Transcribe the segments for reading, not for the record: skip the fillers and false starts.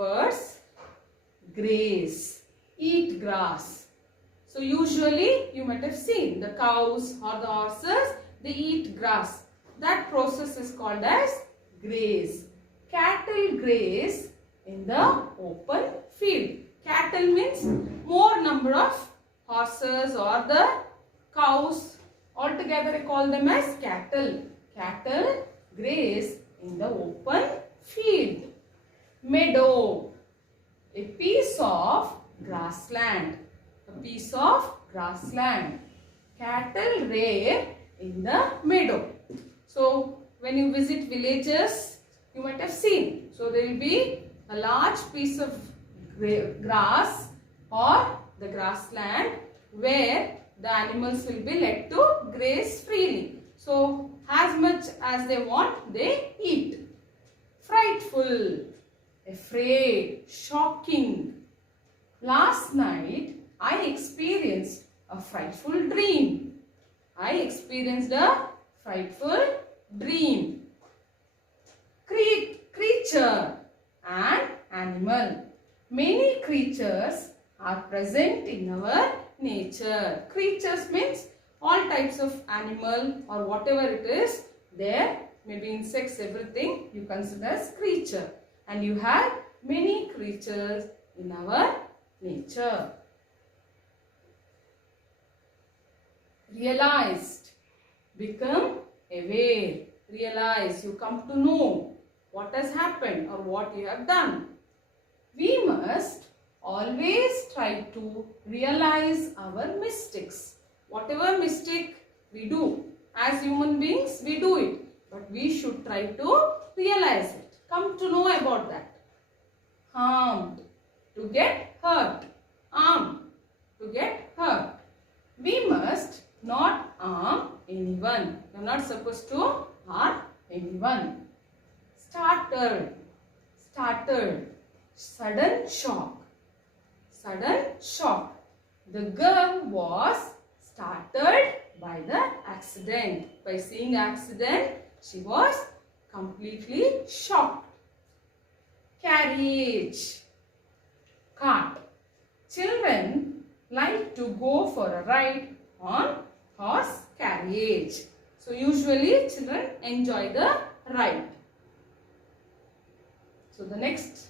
words graze, eat grass. So usually you might have seen the cows or the horses, they eat grass. That process is called as graze. Cattle graze in the open field. Cattle means more number of horses or the cows. Altogether I call them as cattle. Cattle graze in the open field. Meadow, a piece of grassland. A piece of grassland. Cattle rear in the meadow. So when you visit villages, you might have seen. So there will be a large piece of grass or the grassland where the animals will be let to graze freely. So as much as they want, they eat. Frightful, afraid, shocking. Last night I experienced a frightful dream. I experienced a frightful dream. Creature and animal. Many creatures are present in our nature. Creatures means all types of animal or whatever it is there, maybe insects, everything you consider as creature. And you have many creatures in our nature. Realized, become aware. Realize, you come to know what has happened or what you have done. We must always try to realize our mistakes. Whatever mistake we do, as human beings, we do it. But we should try to realize it. Come to know about that. Harmed, to get hurt. Harm, to get hurt. We must not harm anyone. You are not supposed to harm anyone. Startled, sudden shock. Sudden shock. The girl was startled by the accident. By seeing accident, she was completely shocked. Carriage, cart. Children like to go for a ride on horse carriage. So usually children enjoy the ride. So the next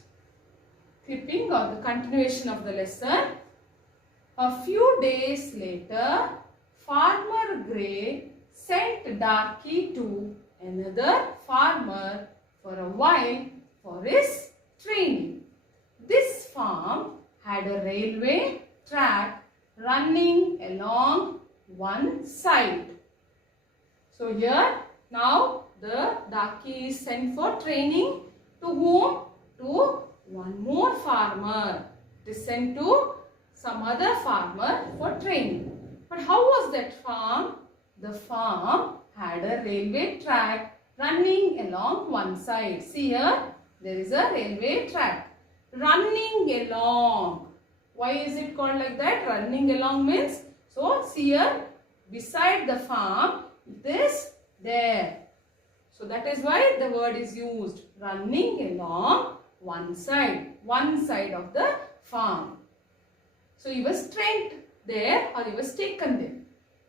clipping or the continuation of the lesson. A few days later, Farmer Grey sent Darky to another farmer for a while for his training. This farm had a railway track running along one side. So here now the Darky is sent for training. To whom? To one more farmer. It is sent to some other farmer for training. But how was that farm? The farm had a railway track running along one side. See here, there is a railway track running along. Why is it called like that? Running along means, so see here, beside the farm, it is there. So that is why the word is used. Running along one side of the farm. So he was trained there or he was taken there.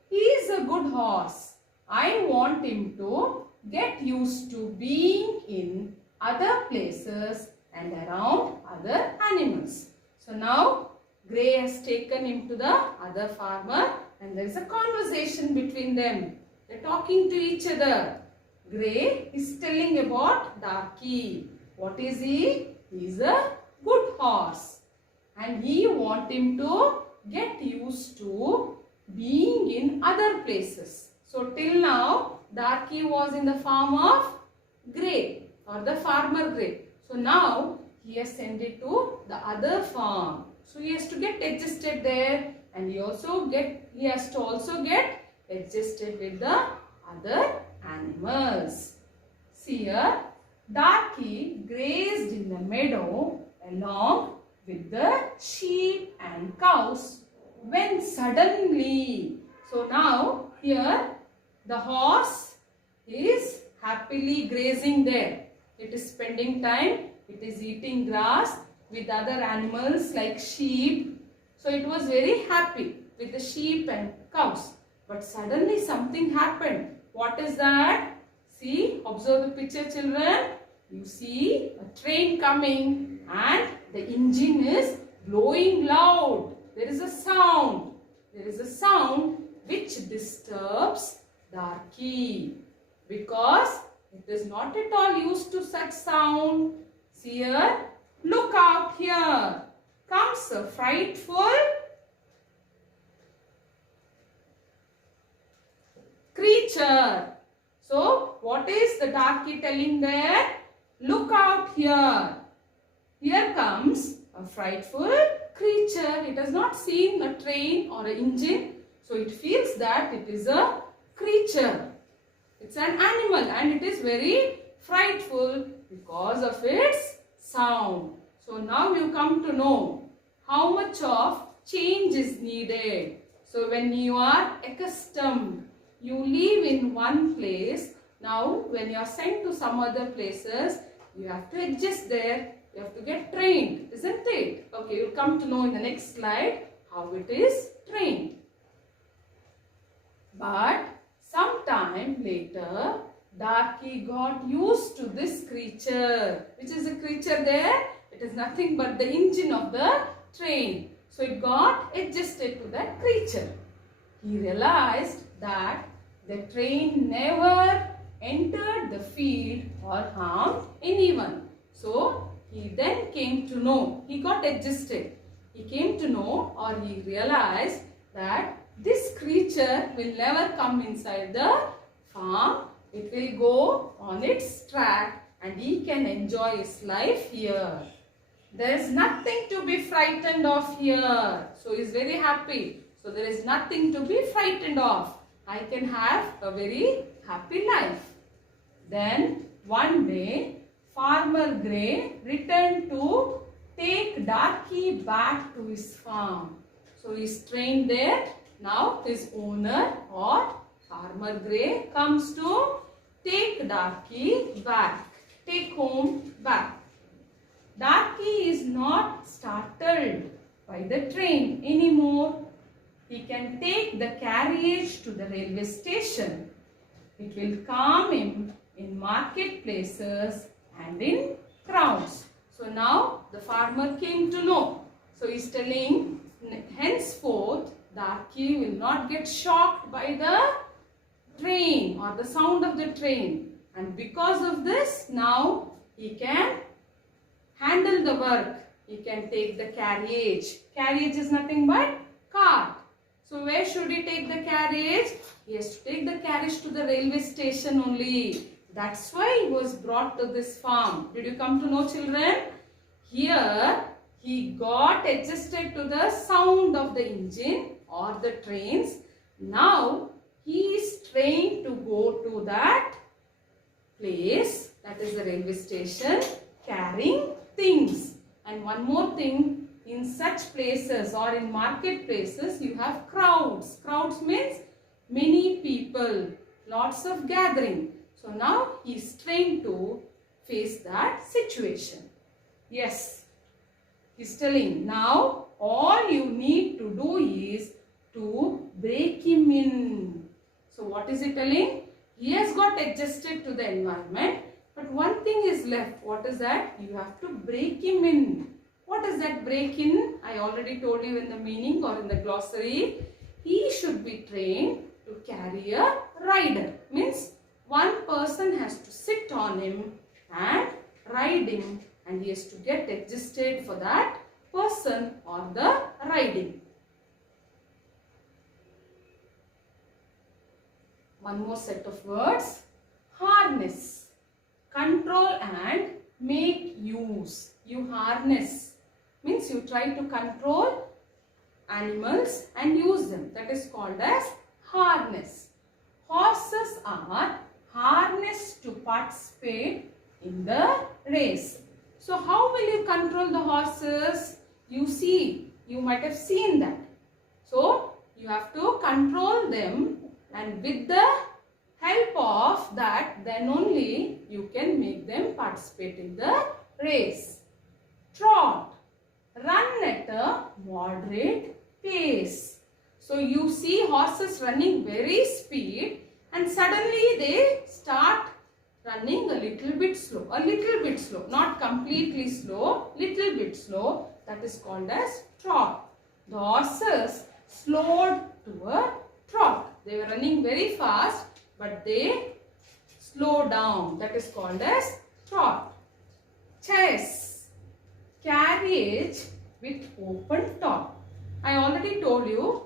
He is a good horse. I want him to get used to being in other places and around other animals. So now Grey has taken him to the other farmer and there is a conversation between them. They are talking to each other. Grey is telling about Darky. What is he? He is a good horse. And he wants him to get used to being in other places. So till now, Darky was in the farm of Grey or the farmer Grey. So now he has sent it to the other farm. So he has to get adjusted there, and he has to also get adjusted with the other animals. See here, Darky grazed in the meadow along with the sheep and cows when suddenly, so now here the horse is happily grazing there. It is spending time, it is eating grass, with other animals like sheep. So it was very happy with the sheep and cows. But suddenly something happened. What is that? See, observe the picture, children. You see a train coming and the engine is blowing loud. There is a sound. There is a sound which disturbs Darky because it is not at all used to such sound. See here, look out here. Comes a frightful creature. So, what is the Darky telling there? Look out here. Here comes a frightful creature. It has not seen a train or an engine. So, it feels that it is a creature. It's an animal and it is very frightful because of its sound. So, now you come to know how much of change is needed. So, when you are accustomed, you live in one place. Now, when you are sent to some other places, you have to adjust there. You have to get trained, isn't it? Okay, you'll come to know in the next slide how it is trained. But sometime later, Darky got used to this creature. Which is the creature there? It is nothing but the engine of the train. So it got adjusted to that creature. He realized that the train never entered the field or harmed anyone. So he then came to know, he got adjusted. He came to know or he realized that this creature will never come inside the farm. It will go on its track and he can enjoy his life here. There is nothing to be frightened of here. So he is very happy. So there is nothing to be frightened of. I can have a very happy life. Then one day, Farmer Grey returned to take Darky back to his farm. So he is trained there. Now his owner or Farmer Grey comes to take Darky back, take home back. Darky is not startled by the train anymore. He can take the carriage to the railway station. It will calm him in marketplaces and in crowds. So now the farmer came to know. So he is telling, henceforth Darky will not get shocked by the train or the sound of the train. And because of this, now he can handle the work. He can take the carriage. Carriage is nothing but cart. So where should he take the carriage? He has to take the carriage to the railway station only. That's why he was brought to this farm. Did you come to know, children? Here he got adjusted to the sound of the engine or the trains. Now he is trained to go to that place, that is the railway station, carrying things. And one more thing, in such places or in marketplaces, you have crowds. Crowds means many people, lots of gathering. So now he is trained to face that situation. Yes, he is telling, now all you need to do is to break him in. So what is he telling? He has got adjusted to the environment. But one thing is left. What is that? You have to break him in. What is that break in? I already told you in the meaning or in the glossary. He should be trained to carry a rider. Means one person has to sit on him and ride him. And he has to get adjusted for that person or the riding. One more set of words. Harness. Control and make use. You harness. Means you try to control animals and use them. That is called as harness. Horses are harnessed to participate in the race. So how will you control the horses? You see, you might have seen that. So you have to control them, and with the help of that, then only you can make them participate in the race. Trot. moderate pace. So you see horses running very speed and suddenly they start running a little bit slow, not completely slow, little bit slow. That is called as trot. The horses slowed to a trot. They were running very fast, but they slow down. That is called as trot. Chaise, carriage with open top. I already told you,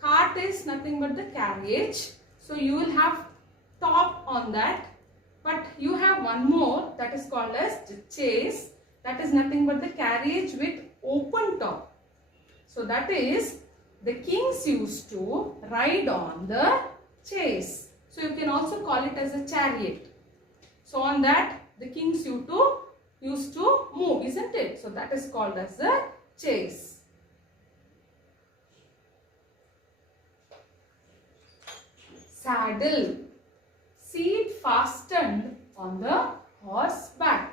cart is nothing but the carriage. So you will have top on that. But you have one more, that is called as chaise. That is nothing but the carriage with open top. So that is, the kings used to ride on the chaise. So you can also call it as a chariot. So on that, the kings used to move, isn't it? So that is called as a chaise. Saddle, seat fastened on the horse back.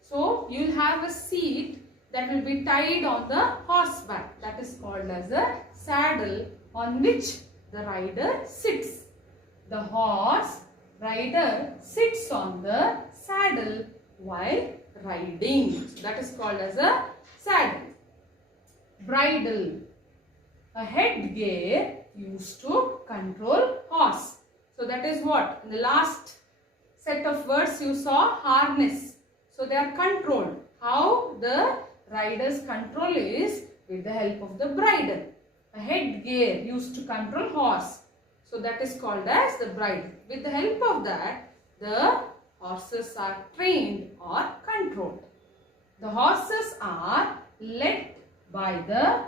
So you will have a seat that will be tied on the horse back. That is called as a saddle on which the rider sits. The horse rider sits on the saddle while riding. So that is called as a saddle. Bridle, a headgear used to control horse. So that is what? In the last set of words you saw harness. So they are controlled. How the rider's control is with the help of the bridle. A headgear used to control horse. So that is called as the bridle. With the help of that, the horses are trained or controlled. The horses are led by the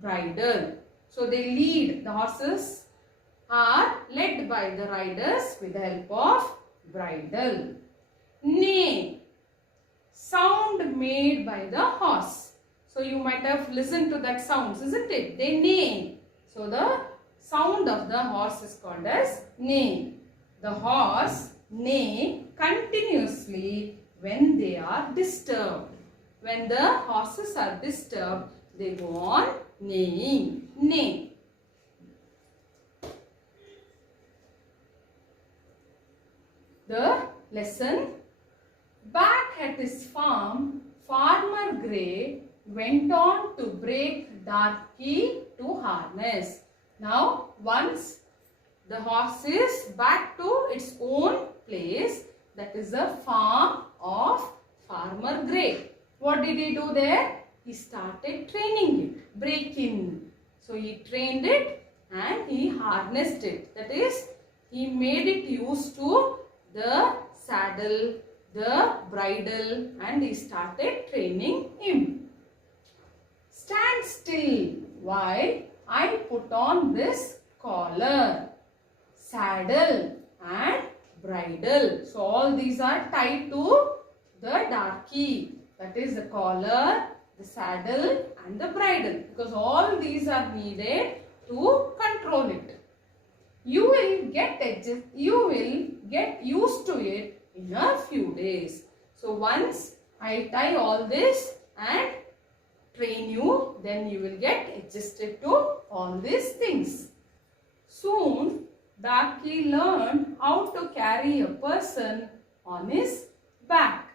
bridle. So they lead. The horses are led by the riders with the help of bridle. Neigh, sound made by the horse. So you might have listened to that sound, isn't it? They neigh. So the sound of the horse is called as neigh. The horse neigh continuously when they are disturbed. When the horses are disturbed, they go on neighing. Neigh. The lesson. Back at his farm, Farmer Grey went on to break Darky to harness. Now, once the horse is back to its own place, that is the farm of Farmer Grey. What did he do there? He started training it, breaking. So, he trained it and he harnessed it. That is, he made it used to the saddle, the bridle, and he started training him. Stand still while I put on this collar, saddle and bridle. So all these are tied to the darky. That is the collar, the saddle and the bridle, because all these are needed to control it. You will get used to it in a few days. So once I tie all this and train you, then you will get adjusted to all these things. Soon Darky learned how to carry a person on his back.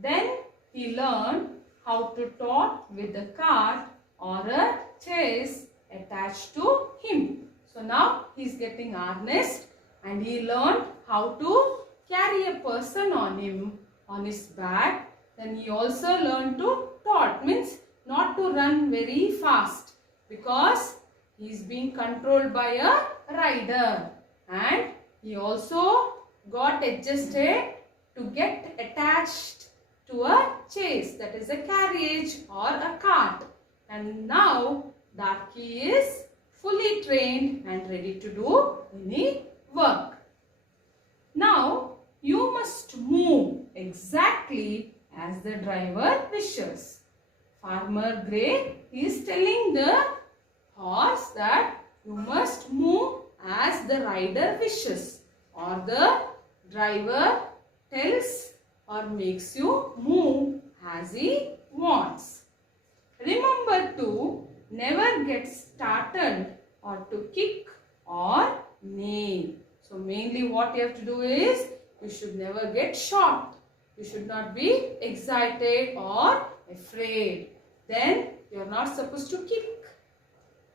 Then he learned how to trot with a cart or a chaise attached to him. So now he is getting harnessed and he learned how to carry a person on him, on his back. Then he also learned to trot, means not to run very fast, because he is being controlled by a rider. And he also got adjusted to get attached to a chaise, that is a carriage or a cart. And now Darky is fully trained and ready to do any work. Now you must move exactly as the driver wishes. Farmer Grey is telling the horse that you must move as the rider wishes, or the driver tells or makes you move as he wants. Remember to never get startled or to kick or neigh. So mainly what you have to do is you should never get shocked. You should not be excited or afraid. Then you are not supposed to kick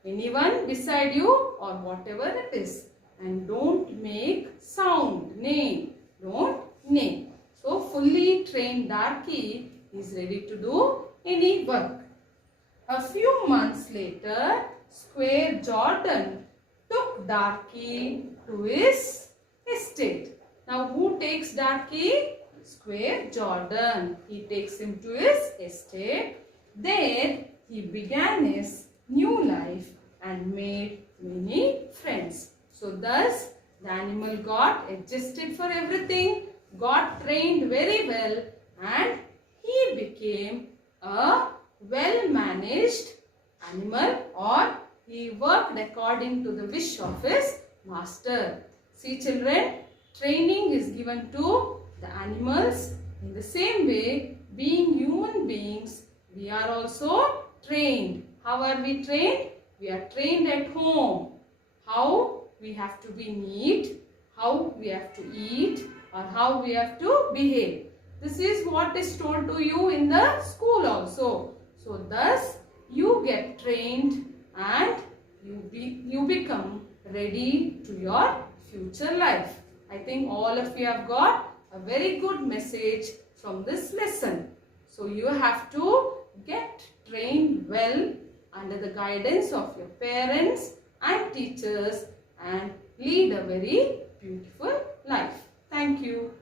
anyone beside you or whatever it is. And don't make sound, neigh. Don't neigh. So fully trained darky is ready to do any work. A few months later, Square Jordan took Darky to his estate. Now who takes Darky? Square Jordan. He takes him to his estate. There he began his new life and made many friends. So thus the animal got adjusted for everything, got trained very well, and he became a well-managed animal, or he worked according to the wish of his master. See children, training is given to the animals. In the same way, being human beings, we are also trained. How are we trained? We are trained at home. How we have to be neat, how we have to eat, or how we have to behave. This is what is told to you in the school also. So thus you get trained and you become ready to your future life. I think all of you have got a very good message from this lesson. So you have to get trained well under the guidance of your parents and teachers and lead a very beautiful life. Thank you.